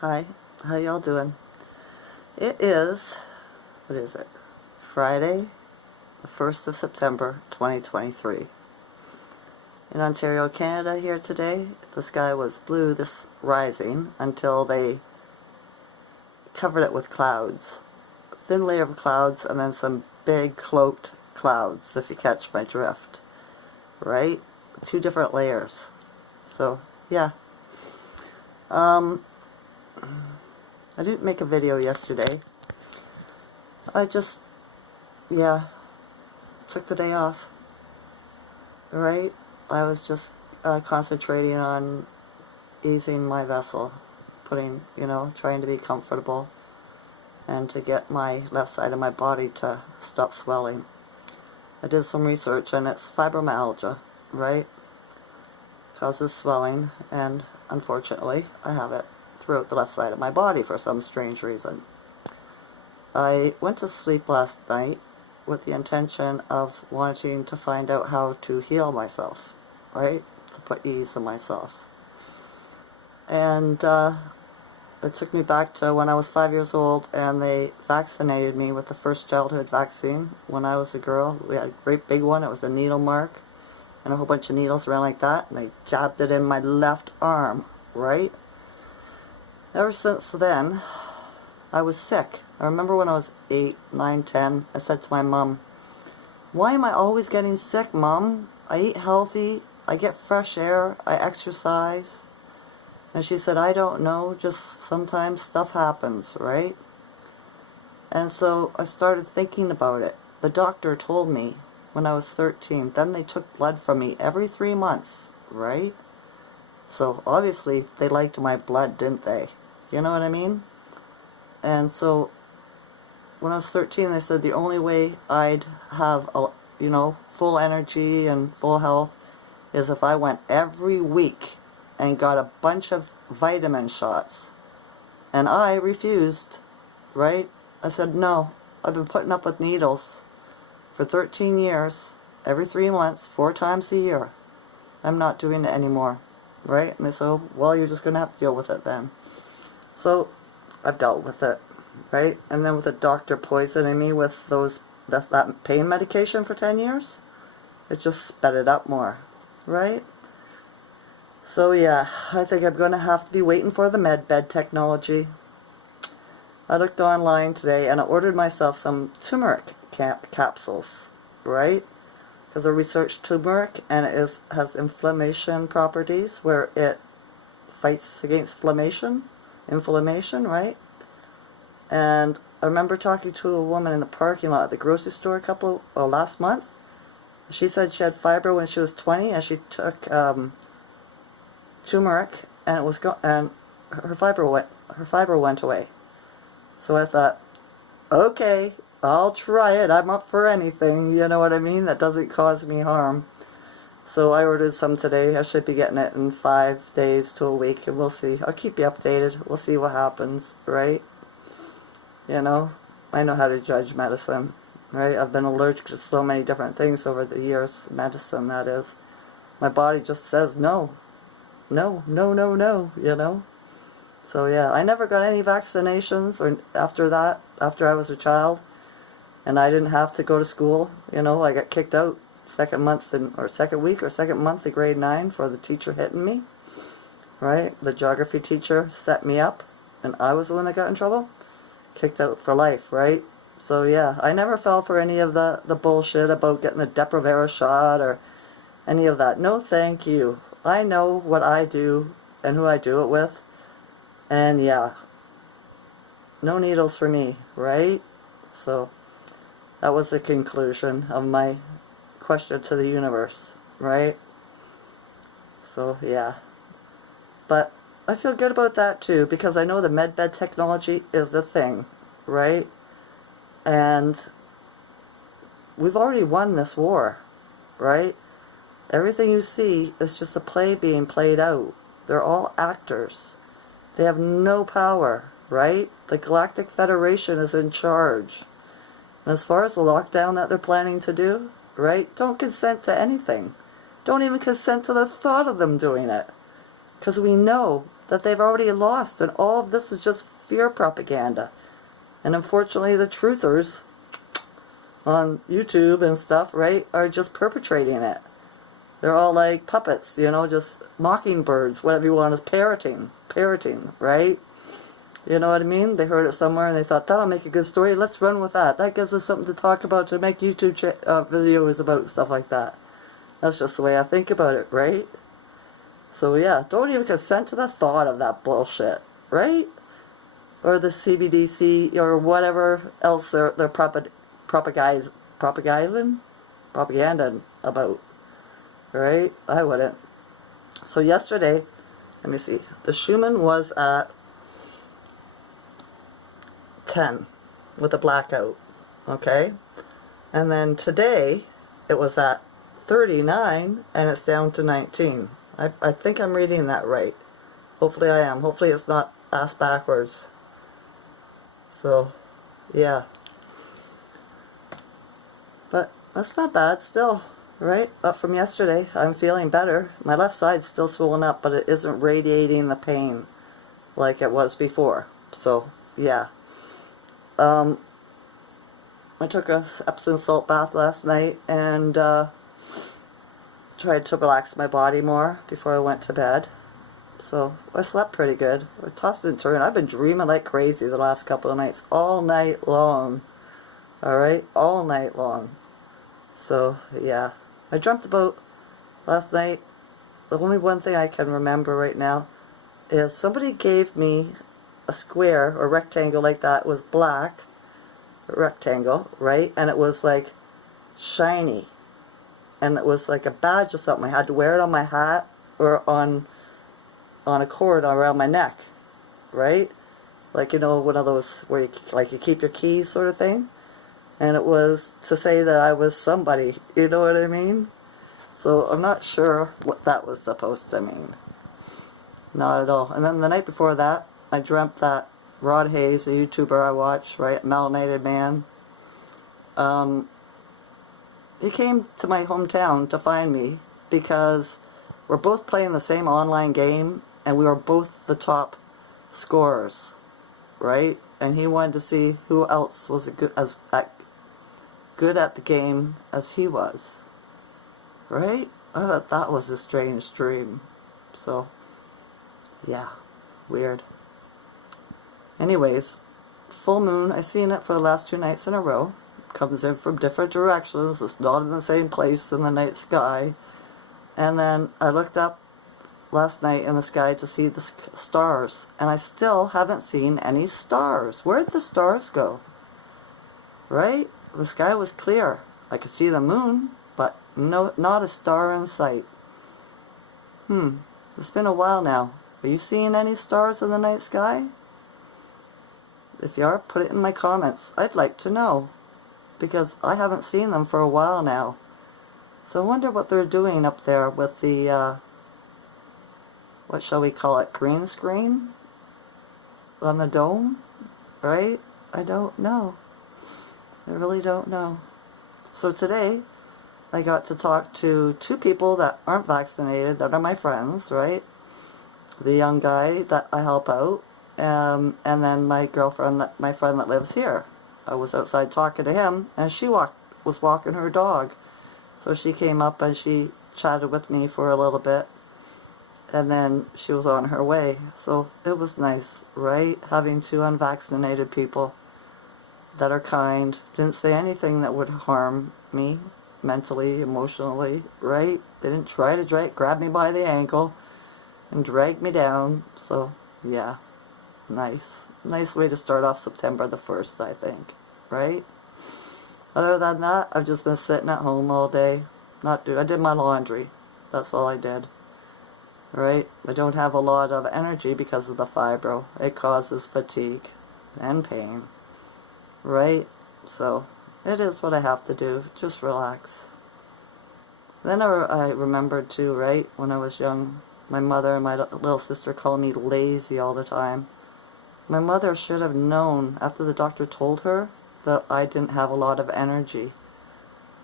Hi, how y'all doing? It is, what is it? Friday, the 1st of September, 2023. In Ontario, Canada here today, the sky was blue this rising until they covered it with clouds. A thin layer of clouds and then some big cloaked clouds, if you catch my drift. Right? Two different layers. So, yeah. I didn't make a video yesterday. I just, yeah, took the day off. Right? I was just concentrating on easing my vessel, trying to be comfortable and to get my left side of my body to stop swelling. I did some research and it's fibromyalgia, right? Causes swelling, and unfortunately I have it throughout the left side of my body for some strange reason. I went to sleep last night with the intention of wanting to find out how to heal myself, right? To put ease in myself. And it took me back to when I was 5 years old and they vaccinated me with the first childhood vaccine when I was a girl. We had a great big one. It was a needle mark and a whole bunch of needles around like that, and they jabbed it in my left arm, right? Ever since then, I was sick. I remember when I was 8, 9, 10, I said to my mom, "Why am I always getting sick, Mom? I eat healthy, I get fresh air, I exercise." And she said, "I don't know, just sometimes stuff happens, right?" And so I started thinking about it. The doctor told me when I was 13, then they took blood from me every 3 months, right? So obviously they liked my blood, didn't they? You know what I mean? And so when I was 13, they said the only way I'd have, full energy and full health is if I went every week and got a bunch of vitamin shots. And I refused, right? I said, no, I've been putting up with needles for 13 years, every 3 months, 4 times a year. I'm not doing it anymore, right? And they said, well, you're just going to have to deal with it then. So I've dealt with it, right? And then with the doctor poisoning me with that pain medication for 10 years, it just sped it up more, right? So yeah, I think I'm going to have to be waiting for the med bed technology. I looked online today and I ordered myself some turmeric capsules, right? Because I researched turmeric and it has inflammation properties where it fights against inflammation, right? And I remember talking to a woman in the parking lot at the grocery store last month. She said she had fibro when she was 20 and she took turmeric and her fibro went away. So I thought, okay, I'll try it. I'm up for anything, you know what I mean? That doesn't cause me harm. So I ordered some today. I should be getting it in 5 days to a week, and we'll see. I'll keep you updated. We'll see what happens, right? You know, I know how to judge medicine, right? I've been allergic to so many different things over the years. Medicine, that is. My body just says no. No, no, no, no, you know? So yeah, I never got any vaccinations or after I was a child, and I didn't have to go to school. You know, I got kicked out second month or second month of grade 9 for the teacher hitting me, right? The geography teacher set me up and I was the one that got in trouble. Kicked out for life, right? So yeah, I never fell for any of the bullshit about getting the Depo-Provera shot or any of that. No thank you. I know what I do and who I do it with, and yeah, no needles for me, right? So that was the conclusion of my question to the universe, right? So yeah, but I feel good about that too, because I know the med bed technology is the thing, right? And we've already won this war, right? Everything you see is just a play being played out. They're all actors. They have no power, right? The Galactic Federation is in charge. And as far as the lockdown that they're planning to do, right? Don't consent to anything. Don't even consent to the thought of them doing it. because we know that they've already lost, and all of this is just fear propaganda. And unfortunately, the truthers on YouTube and stuff, right, are just perpetrating it. They're all like puppets, you know, just mockingbirds, whatever you want, is parroting, right? You know what I mean? They heard it somewhere and they thought, that'll make a good story, let's run with that. That gives us something to talk about, to make YouTube videos about stuff like that. That's just the way I think about it, right? So yeah, don't even consent to the thought of that bullshit, right? Or the CBDC or whatever else they're propaganda about, right? I wouldn't. So yesterday, let me see, the Schumann was at 10 with a blackout, okay? And then today it was at 39 and it's down to 19. I think I'm reading that right. Hopefully I am. Hopefully it's not ass backwards. So, yeah. But that's not bad still, right? Up from yesterday, I'm feeling better. My left side's still swollen up, but it isn't radiating the pain like it was before. So, yeah. I took a Epsom salt bath last night and tried to relax my body more before I went to bed. So I slept pretty good. I tossed and turned. I've been dreaming like crazy the last couple of nights, all night long. Alright, all night long. So yeah, I dreamt about last night. The only one thing I can remember right now is somebody gave me a square or rectangle like that. It was black, rectangle, right? And it was like shiny. And it was like a badge or something. I had to wear it on my hat or on a cord around my neck, right? Like, you know, one of those where you keep your keys sort of thing. And it was to say that I was somebody, you know what I mean? So I'm not sure what that was supposed to mean. Not at all. And then the night before that, I dreamt that Rod Hayes, the YouTuber I watch, right, Melanated Man, he came to my hometown to find me because we're both playing the same online game and we were both the top scorers, right? And he wanted to see who else was good at the game as he was, right? I thought that was a strange dream. So, yeah, weird. Anyways, full moon, I seen it for the last 2 nights in a row. Comes in from different directions. It's not in the same place in the night sky. And then I looked up last night in the sky to see the stars, and I still haven't seen any stars. Where'd the stars go? Right? The sky was clear. I could see the moon, but not a star in sight. It's been a while now. Are you seeing any stars in the night sky? If you are, put it in my comments. I'd like to know, because I haven't seen them for a while now. So I wonder what they're doing up there with the, what shall we call it, green screen on the dome, right? I don't know. I really don't know. So today, I got to talk to 2 people that aren't vaccinated, that are my friends, right? The young guy that I help out, and then my girlfriend, my friend that lives here. I was outside talking to him, and she was walking her dog. So she came up and she chatted with me for a little bit, and then she was on her way. So it was nice, right? Having 2 unvaccinated people that are kind, didn't say anything that would harm me mentally, emotionally, right? They didn't try to grab me by the ankle and drag me down. So yeah, nice way to start off September the 1st, I think, right? Other than that, I've just been sitting at home all day. I did my laundry. That's all I did. Right? I don't have a lot of energy because of the fibro. It causes fatigue and pain. Right? So, it is what I have to do. Just relax. Then I remembered too, right? When I was young, my mother and my little sister called me lazy all the time. My mother should have known after the doctor told her that I didn't have a lot of energy,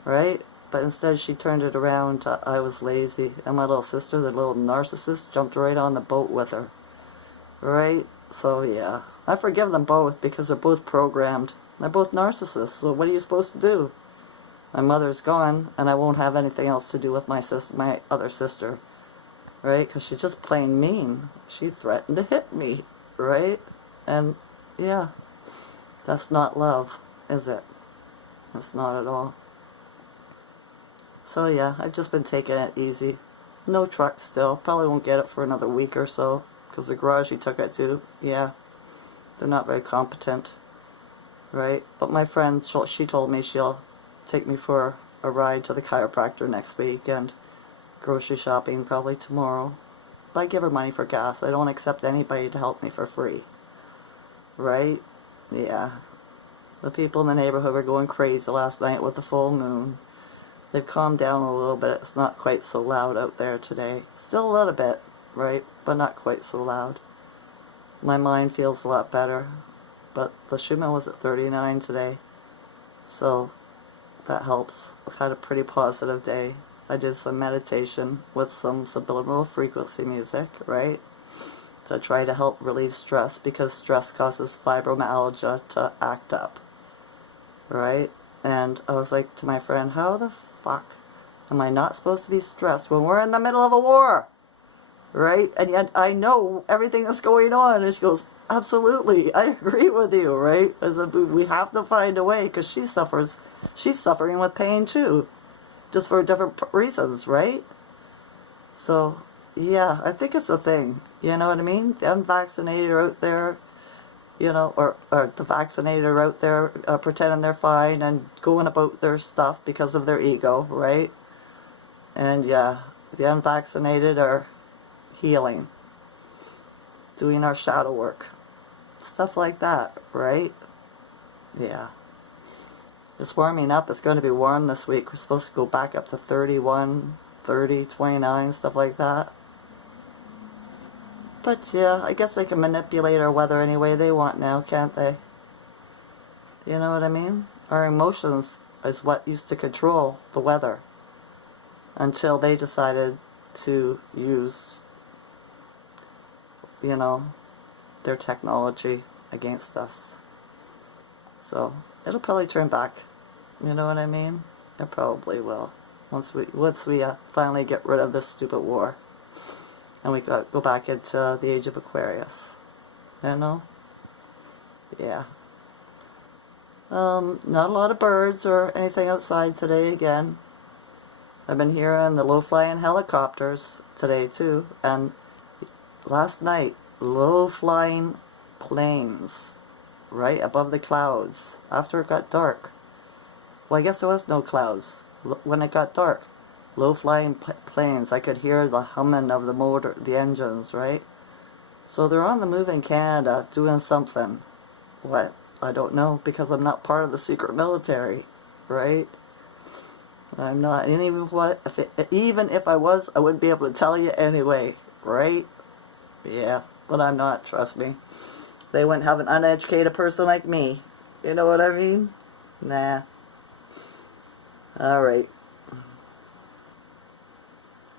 right? But instead she turned it around. I was lazy. And my little sister, the little narcissist, jumped right on the boat with her. Right? So yeah. I forgive them both because they're both programmed. They're both narcissists. So what are you supposed to do? My mother's gone, and I won't have anything else to do with my other sister. Right? Because she's just plain mean. She threatened to hit me. Right? And yeah. That's not love, is it? It's not at all. So yeah, I've just been taking it easy. No truck still. Probably won't get it for another week or so. Because the garage he took it to, yeah, they're not very competent. Right? But my friend, she told me she'll take me for a ride to the chiropractor next week and grocery shopping probably tomorrow. But I give her money for gas. I don't accept anybody to help me for free. Right? Yeah. The people in the neighborhood were going crazy last night with the full moon. They've calmed down a little bit. It's not quite so loud out there today. Still a little bit, right? But not quite so loud. My mind feels a lot better. But the Schumann was at 39 today. So that helps. I've had a pretty positive day. I did some meditation with some subliminal frequency music, right? To try to help relieve stress, because stress causes fibromyalgia to act up. Right? And I was like to my friend, how the fuck am I not supposed to be stressed when we're in the middle of a war? Right? And yet I know everything that's going on. And she goes, absolutely, I agree with you, right? I said, we have to find a way, because she's suffering with pain too. Just for different reasons, right? So, yeah, I think it's a thing. You know what I mean? The unvaccinated are out there, you know, or the vaccinated are out there pretending they're fine and going about their stuff because of their ego, right? And yeah, the unvaccinated are healing, doing our shadow work, stuff like that, right? Yeah. It's warming up. It's going to be warm this week. We're supposed to go back up to 31, 30, 29, stuff like that. But yeah, I guess they can manipulate our weather any way they want now, can't they? You know what I mean? Our emotions is what used to control the weather until they decided to use, you know, their technology against us. So it'll probably turn back. You know what I mean? It probably will. Once we finally get rid of this stupid war. And we go back into the age of Aquarius. You know? Yeah. Not a lot of birds or anything outside today again. I've been hearing the low-flying helicopters today too. And last night, low-flying planes right above the clouds after it got dark. Well, I guess there was no clouds when it got dark. Low-flying planes. I could hear the humming of the motor, the engines, right? So they're on the move in Canada doing something. What? I don't know, because I'm not part of the secret military, right? I'm not. And even if I was, I wouldn't be able to tell you anyway, right? Yeah, but I'm not, trust me. They wouldn't have an uneducated person like me. You know what I mean? Nah. Alright.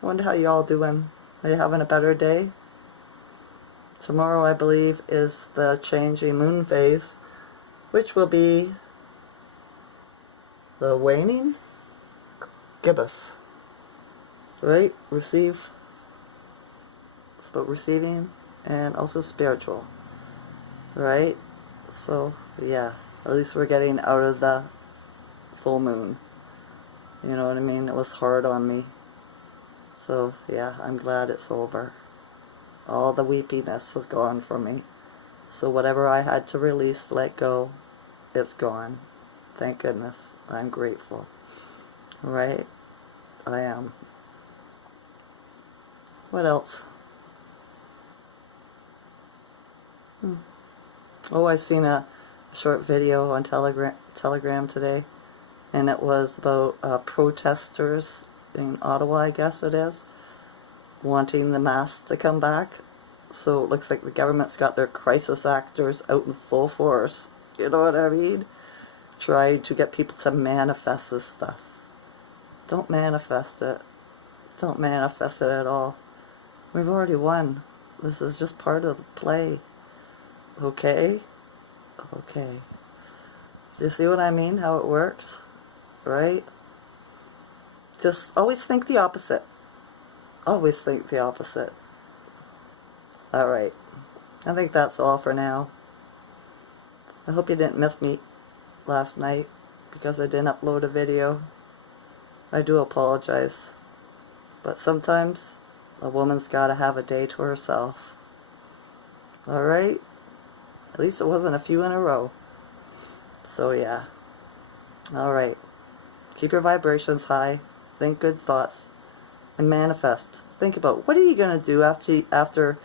I wonder how you all doing. Are you having a better day? Tomorrow, I believe, is the changing moon phase, which will be the waning gibbous. Right? Receive. It's about receiving and also spiritual. Right? So, yeah. At least we're getting out of the full moon. You know what I mean? It was hard on me. So, yeah, I'm glad it's over. All the weepiness is gone from me. So whatever I had to release, let go, it's gone. Thank goodness. I'm grateful. Right? I am. What else? Oh, I seen a short video on Telegram today. And it was about protesters in Ottawa, I guess it is, wanting the masks to come back. So it looks like the government's got their crisis actors out in full force. You know what I mean? Trying to get people to manifest this stuff. Don't manifest it. Don't manifest it at all. We've already won. This is just part of the play. Okay? Okay. Do you see what I mean? How it works? Right? Just always think the opposite. Always think the opposite. Alright. I think that's all for now. I hope you didn't miss me last night because I didn't upload a video. I do apologize. But sometimes a woman's gotta have a day to herself. Alright? At least it wasn't a few in a row. So yeah. Alright. Keep your vibrations high. Think good thoughts. And manifest. Think about what are you going to do after